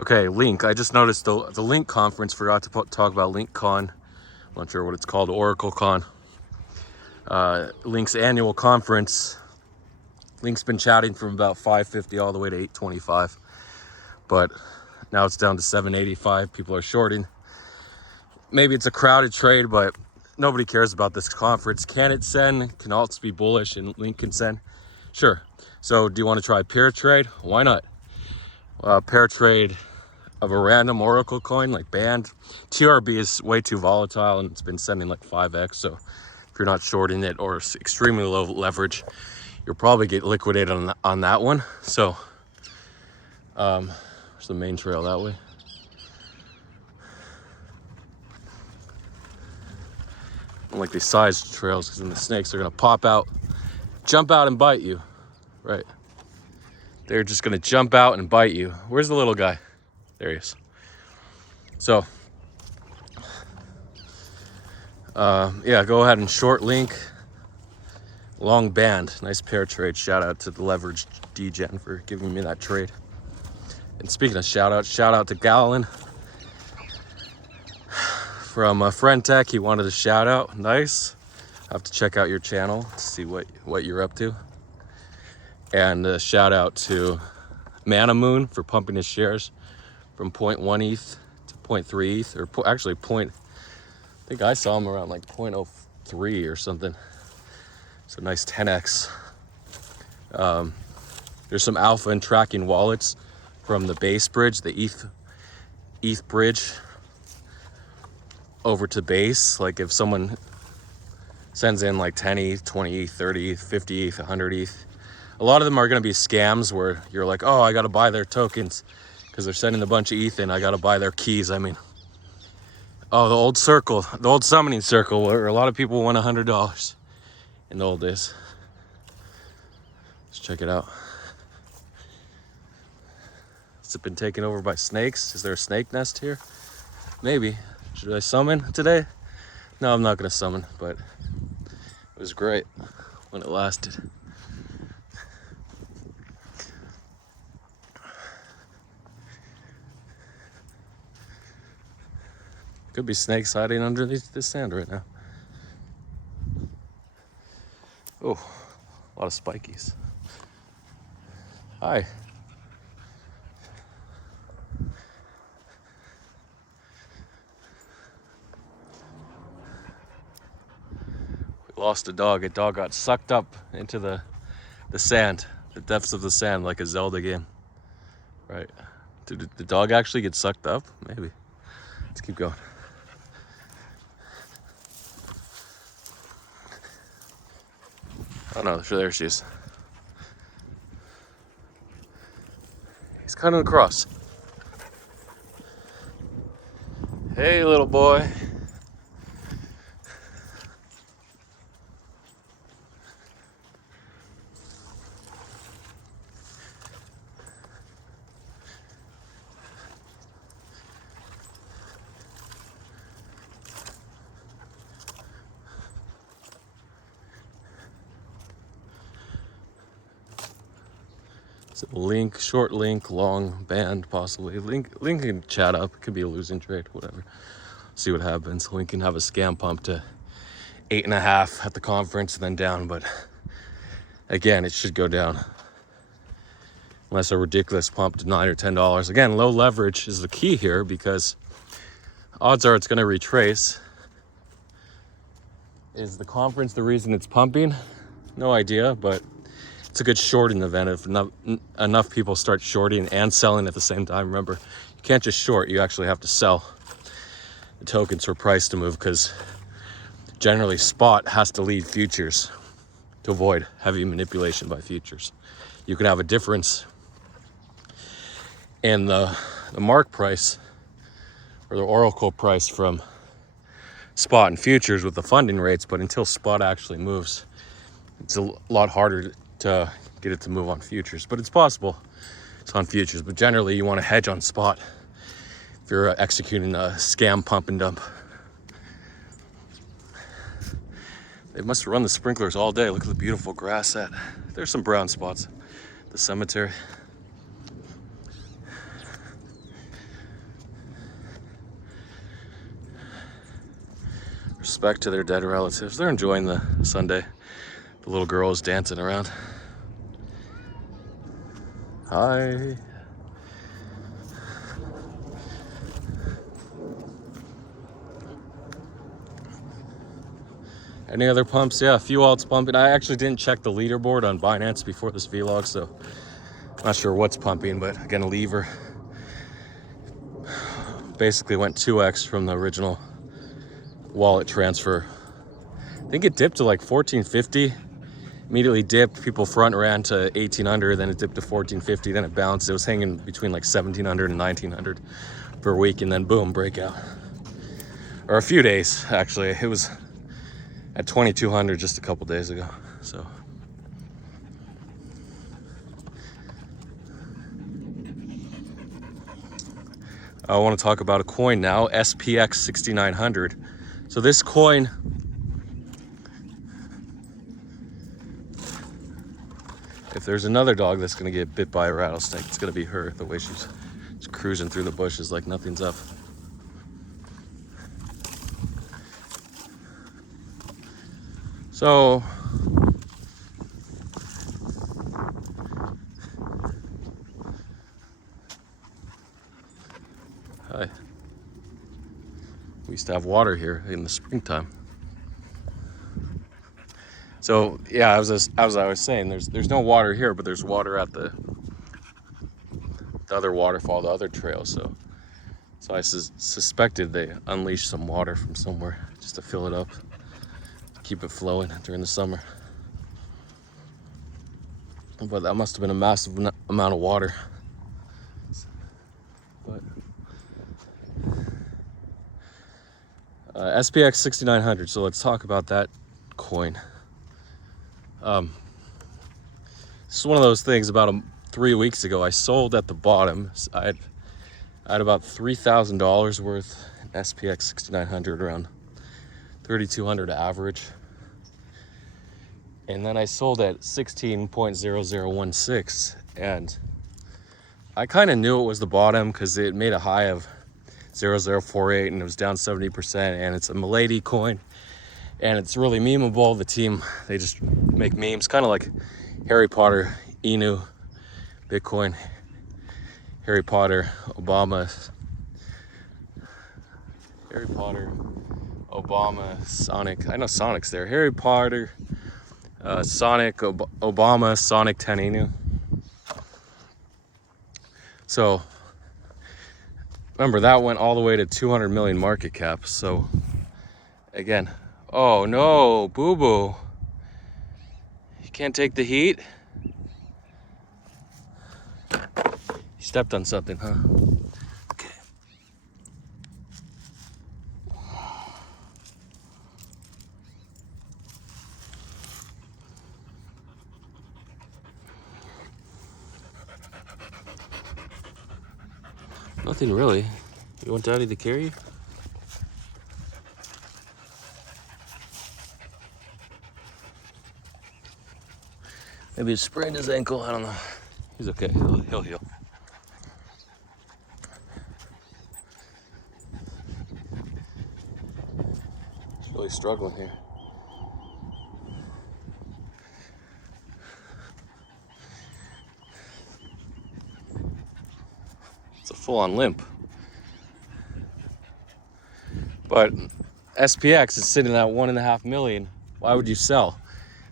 Okay, Link. I just noticed the Link conference. Forgot to talk about LinkCon. I'm not sure what it's called. OracleCon. Link's annual conference. Link's been chatting from about 550 all the way to 825, but now it's down to 785. People are shorting. Maybe it's a crowded trade, but nobody cares about this conference. Can it send? Can alts be bullish and Link can send? Sure. So do you want to try pair trade? Why not? Pair trade of a random Oracle coin like Band. TRB is way too volatile and it's been sending like 5x. So if you're not shorting it or extremely low leverage, you'll probably get liquidated on that one. So there's the main trail that way. I don't like these sized trails because then the snakes are gonna pop out, jump out and bite you. Right. They're just gonna jump out and bite you. Where's the little guy? There he is. So, yeah, go ahead and short Link. Long Band, nice pair trade. Shout out to the leveraged DGen for giving me that trade. And speaking of shout out to Gallon from Friend Tech. He wanted a shout out. Nice. I have to check out your channel to see what you're up to. And a shout out to Mana Moon for pumping his shares from 0.1 ETH to 0.3 ETH, or actually I think I saw him around like 0.03 or something. So nice 10x. There's some alpha and tracking wallets from the base bridge, the ETH bridge over to base. Like if someone sends in like 10 ETH, 20 ETH, 30 ETH, 50 ETH, 100 ETH, a lot of them are going to be scams where you're like, oh, I got to buy their tokens because they're sending a bunch of ETH in. I got to buy their keys. I mean, oh, the old circle, the old summoning circle where a lot of people won $100 in the old days. Let's check it out. Has it been taken over by snakes? Is there a snake nest here? Maybe. Should I summon today? No, I'm not going to summon, but it was great when it lasted. Could be snakes hiding underneath this sand right now. Oh, a lot of spikies. Hi. We lost a dog. A dog got sucked up into the sand, the depths of the sand, like a Zelda game. Right. Did the dog actually get sucked up? Maybe. Let's keep going. Oh no, there she is. He's cutting across. Hey, little boy. So Link, short Link, long Band, possibly. Link can chat up. It could be a losing trade, whatever. See what happens. Link can have a scam pump to 8.5 at the conference and then down, but again, it should go down. Unless a ridiculous pump to $9 or $10. Again, low leverage is the key here because odds are it's going to retrace. Is the conference the reason it's pumping? No idea, but it's a good shorting event if enough people start shorting and selling at the same time. Remember, you can't just short, you actually have to sell the tokens for price to move because generally spot has to lead futures to avoid heavy manipulation by futures. You can have a difference in the mark price or the Oracle price from spot and futures with the funding rates, but until spot actually moves, it's a lot harder to get it to move on futures, but it's possible. It's on futures, but generally you want to hedge on spot if you're executing a scam pump and dump. They must run the sprinklers all day. Look at the beautiful grass set. There's some brown spots. The cemetery. Respect to their dead relatives. They're enjoying the Sunday. The little girl is dancing around. Hi. Any other pumps? Yeah, a few alts pumping. I actually didn't check the leaderboard on Binance before this vlog, so not sure what's pumping, but again, a lever. Basically went 2x from the original wallet transfer. I think it dipped to like 1450. Immediately dipped, people front ran to 1800, then it dipped to 1450, then it bounced. It was hanging between like 1700 and 1900 per week, and then boom, breakout. Or a few days, actually. It was at 2200 just a couple days ago. So I want to talk about a coin now, SPX 6900. So this coin, if there's another dog that's going to get bit by a rattlesnake, it's going to be her, the way she's just cruising through the bushes like nothing's up. So hi. We used to have water here in the springtime. So yeah, as I was saying, there's no water here, but there's water at the other waterfall, the other trail. So I suspected they unleashed some water from somewhere just to fill it up, keep it flowing during the summer. But that must have been a massive amount of water. But SPX 6900. So let's talk about that coin. This is one of those things. About 3 weeks ago, I sold at the bottom. I had about $3,000 worth in SPX 6900, around 3,200 average. And then I sold at 16.0016, and I kind of knew it was the bottom because it made a high of 0048 and it was down 70%, and it's a Milady coin and it's really memeable. The team, they just make memes, kind of like Harry Potter, Inu, Bitcoin, Harry Potter, Obama, Sonic. I know Sonic's there. Harry Potter, Sonic, Obama, Sonic 10 Inu. So remember, that went all the way to 200 million market cap. So again, oh no, boo-boo. You can't take the heat? You stepped on something, huh? Okay. Nothing really. You want Daddy to carry you? Maybe he sprained his ankle. I don't know. He's okay. He'll heal. He's really struggling here. It's a full-on limp. But SPX is sitting at 1.5 million. Why would you sell?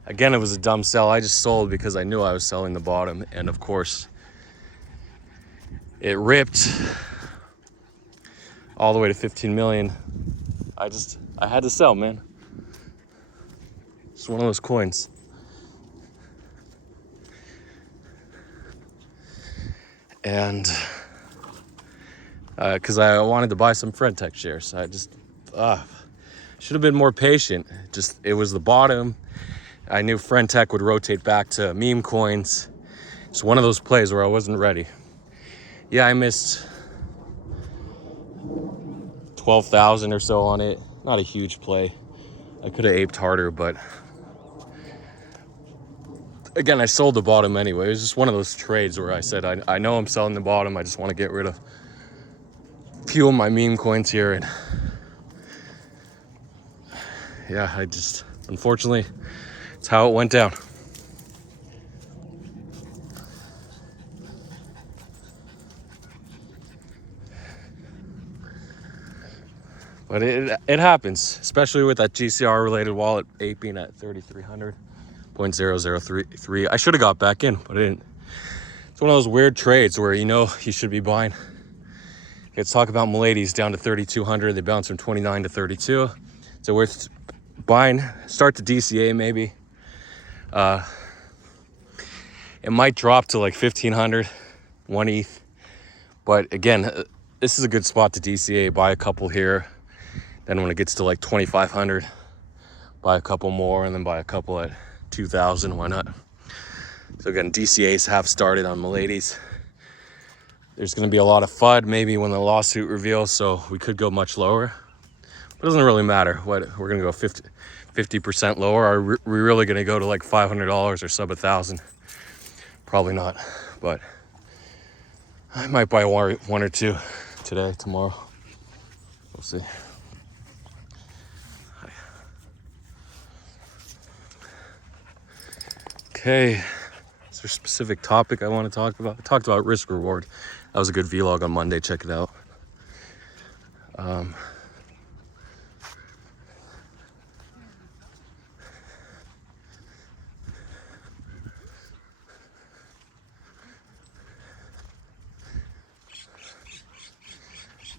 Again, it was a dumb sell. I just sold because I knew I was selling the bottom, and of course it ripped all the way to 15 million. I had to sell, man. It's one of those coins. And because I wanted to buy some Frentech shares. I just should have been more patient. It was the bottom. I knew Frentech would rotate back to meme coins. It's one of those plays where I wasn't ready. Yeah, I missed 12,000 or so on it. Not a huge play. I could have aped harder, but again, I sold the bottom anyway. It was just one of those trades where I said, I know I'm selling the bottom. I just want to get rid of a few of my meme coins here. And yeah, unfortunately, it's how it went down. But it happens, especially with that GCR related wallet aping at 3,300.0033. I should have got back in, but I didn't. It's one of those weird trades where you should be buying. Let's talk about Miladies down to 3,200. They bounced from 29 to 32. So worth buying. Start to DCA maybe. It might drop to like 1,500, 1 ETH. But again, this is a good spot to DCA. Buy a couple here. Then when it gets to like 2,500, buy a couple more, and then buy a couple at 2,000. Why not? So again, DCAs have started on Miladies. There's going to be a lot of FUD maybe when the lawsuit reveals, so we could go much lower. But it doesn't really matter. We're going to go 50% lower. Are we really going to go to like $500 or sub 1,000? Probably not. But I might buy one or two today, tomorrow. We'll see. Okay. Is there a specific topic I want to talk about? I talked about risk reward. That was a good vlog on Monday. Check it out.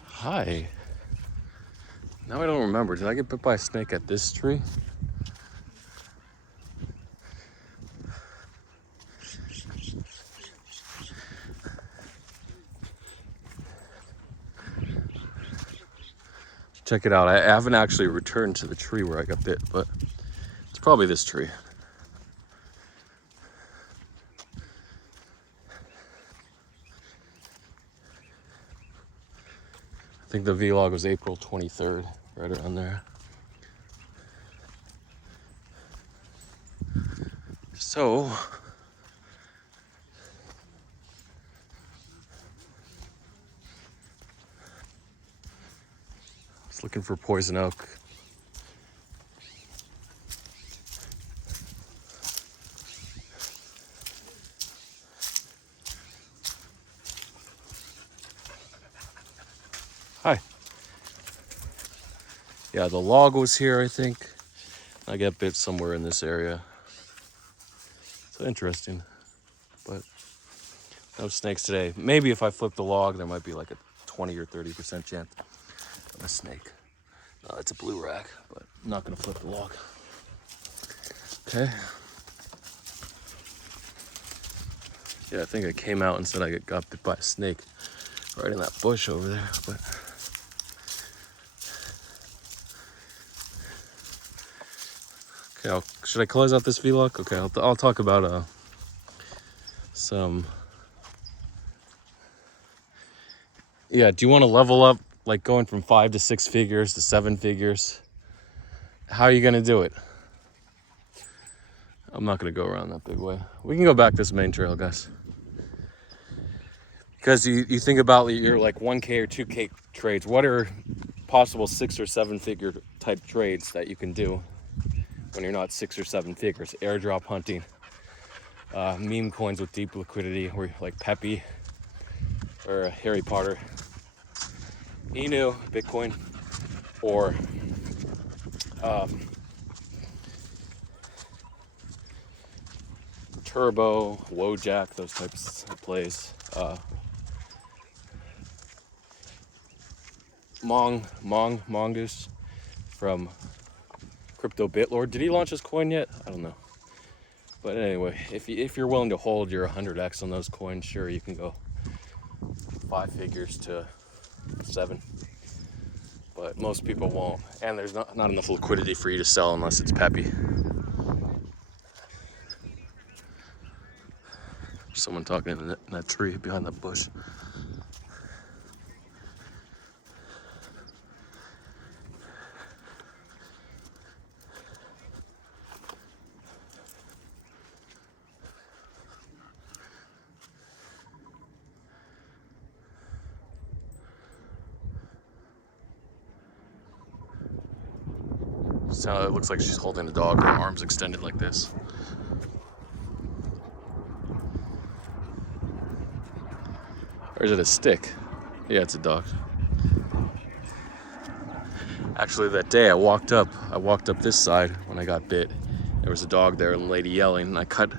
Hi. Now I don't remember. Did I get bit by a snake at this tree? Check it out. I haven't actually returned to the tree where I got bit, but it's probably this tree. I think the vlog was April 23rd, right around there. So, I was looking for poison oak. Hi. Yeah, the log was here, I think. I got bit somewhere in this area. So interesting. But no snakes today. Maybe if I flip the log, there might be like a 20 or 30% chance of a snake. No, it's a blue rack, but I'm not gonna flip the log. Okay. Yeah, I think I came out and said I got bit by a snake right in that bush over there, but okay, should I close out this vlog? Okay, I'll talk about some. Yeah, do you want to level up, like going from 5 to 6 figures to 7 figures? How are you gonna do it? I'm not gonna go around that big way. We can go back this main trail, guys. Because you think about your like 1K or 2K trades. What are possible 6 or 7 figure type trades that you can do when you're not 6 or 7 figures? Airdrop hunting, meme coins with deep liquidity, or like Peppy or Harry Potter, Inu, Bitcoin, or Turbo, Wojak, those types of plays. Mongoose from Crypto Bitlord. Did he launch his coin yet? I don't know. But anyway, if you're willing to hold your 100x on those coins, sure, you can go 5 figures to 7. But most people won't. And there's not enough liquidity for you to sell unless it's Peppy. Someone talking in that tree behind that bush. So it looks like she's holding a dog, her arms extended like this. Or is it a stick? Yeah, it's a dog. Actually, that day I walked up this side when I got bit. There was a dog there and a lady yelling, and I cut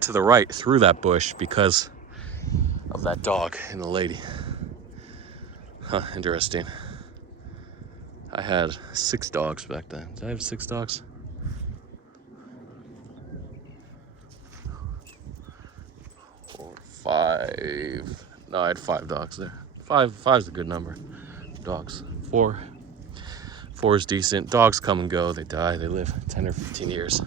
to the right through that bush because of that dog and the lady. Huh, interesting. I had 6 dogs back then. Did I have 6 dogs? Or 5. No, I had 5 dogs there. Five's a good number. Dogs. 4 is decent. Dogs come and go. They die. They live 10 or 15 years.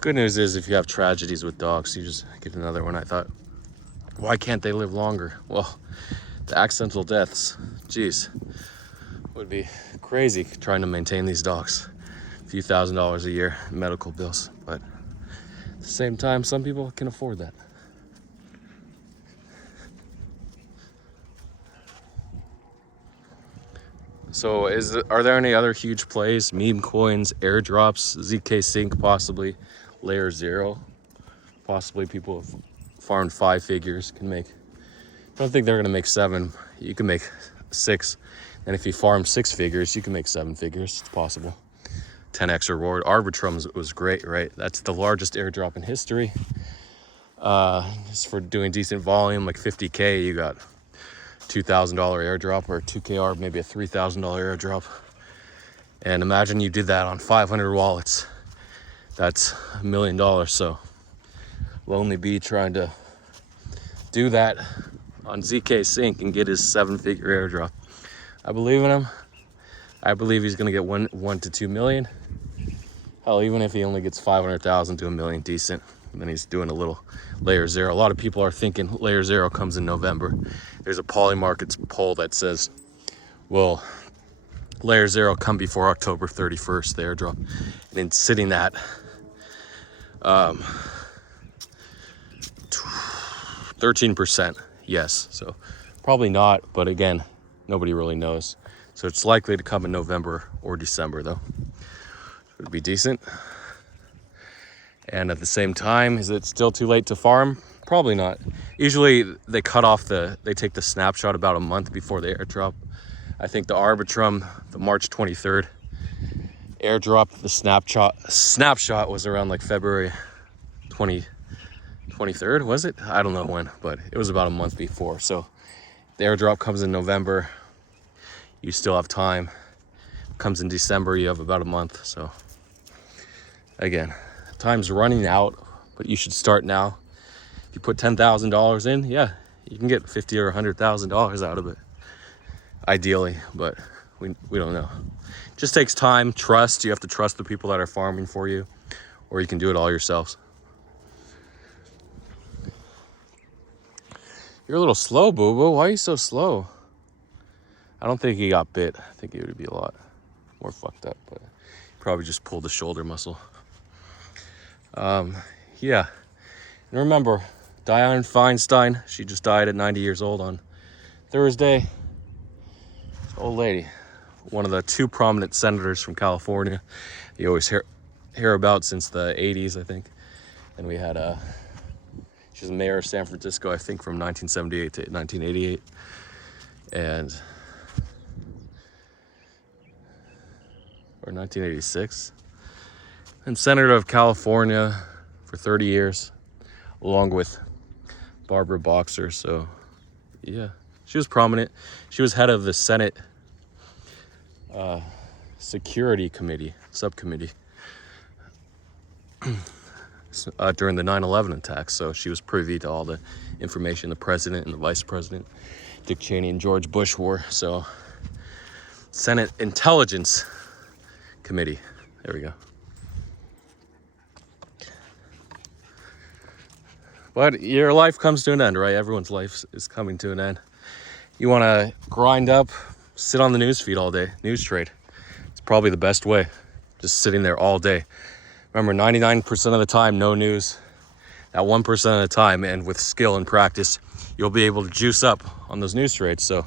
Good news is if you have tragedies with dogs, you just get another one. I thought, why can't they live longer? Well, the accidental deaths, geez, would be crazy trying to maintain these dogs. A few $1,000s a year in medical bills. But at the same time, some people can afford that. So are there any other huge plays? Meme coins, airdrops, ZK Sync possibly, Layer Zero. Possibly people have farmed 5 figures can make. I don't think they're gonna make 7. You can make 6. And if you farm 6 figures, you can make 7 figures. It's possible. 10x reward. Arbitrum was great, right? That's the largest airdrop in history. Just for doing decent volume, like 50K, you got $2,000 airdrop, or 2KR, maybe a $3,000 airdrop. And imagine you did that on 500 wallets. That's $1 million. So Lonely Bee trying to do that on ZK Sync and get his 7-figure airdrop. I believe in him. I believe he's gonna get 1 to 2 million. Hell, even if he only gets 500,000 to $1 million, decent. And then he's doing a little Layer Zero. A lot of people are thinking Layer Zero comes in November. There's a Polymarkets poll that says, will Layer Zero come before October 31st, the airdrop? And it's sitting at 13%, yes. So probably not, but again, nobody really knows. So it's likely to come in November or December though. It would be decent. And at the same time, is it still too late to farm? Probably not. Usually they take the snapshot about a month before the airdrop. I think the Arbitrum, the March 23rd airdrop, the snapshot was around like February 23rd, was it? I don't know when, but it was about a month before. So the airdrop comes in November, you still have time. Comes in December, you have about a month. So again, time's running out, but you should start now. If you put $10,000 in, yeah, you can get $50,000 or $100,000 out of it, ideally, but we don't know. It just takes time, trust. You have to trust the people that are farming for you, or you can do it all yourselves. You're a little slow, Boo-Boo. Why are you so slow? I don't think he got bit. I think he would be a lot more fucked up, but he probably just pulled the shoulder muscle. Yeah. And remember, Dianne Feinstein, she just died at 90 years old on Thursday. Old lady, one of the 2 prominent senators from California you always hear about since the 80s, I think. And we had she was mayor of San Francisco, I think, from 1978 to 1988. Or 1986. And senator of California for 30 years, along with Barbara Boxer. So, yeah, she was prominent. She was head of the Senate Security Committee, subcommittee, during the 9/11 attacks. So she was privy to all the information the president and the vice president, Dick Cheney and George Bush, were. So, Senate Intelligence Committee. There we go. But your life comes to an end, right? Everyone's life is coming to an end. You want to grind up, sit on the news feed all day, news trade. It's probably the best way, just sitting there all day. Remember, 99% of the time, no news. That 1% of the time, and with skill and practice, you'll be able to juice up on those news trades. So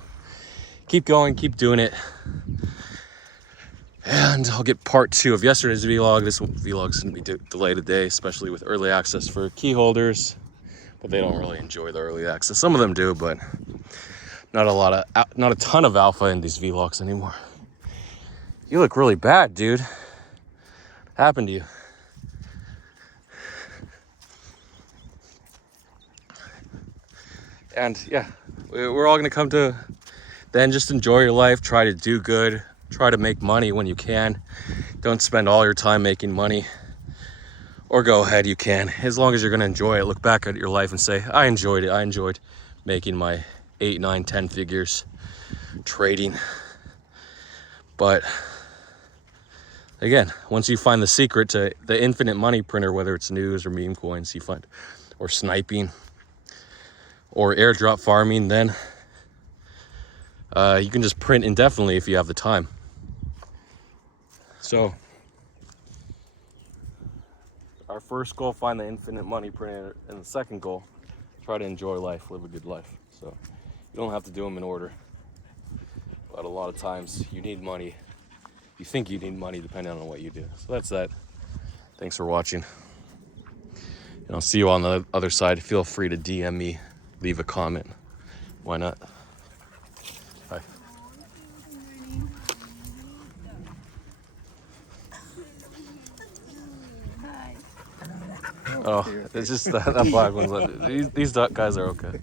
keep going, keep doing it. And I'll get part 2 of yesterday's vlog. This vlog's gonna be delayed a day, especially with early access for key holders. But they don't really enjoy the early access. Some of them do, but not a ton of alpha in these vlogs anymore. You look really bad, dude. What happened to you? And yeah, we're all gonna come to then just enjoy your life, try to do good, try to make money when you can. Don't spend all your time making money, or go ahead, you can. As long as you're gonna enjoy it, look back at your life and say, I enjoyed it. I enjoyed making my 8, 9, 10 figures trading. But again, once you find the secret to the infinite money printer, whether it's news or meme coins you find, or sniping, or airdrop farming, then you can just print indefinitely if you have the time. So our first goal, find the infinite money printer, and the second goal, try to enjoy life, live a good life. So you don't have to do them in order, but a lot of times you need money. You think you need money depending on what you do. So that's that. Thanks for watching, and I'll see you on the other side. Feel free to DM me, leave a comment. Why not? Bye. Oh, it's just that black one's. These guys are okay.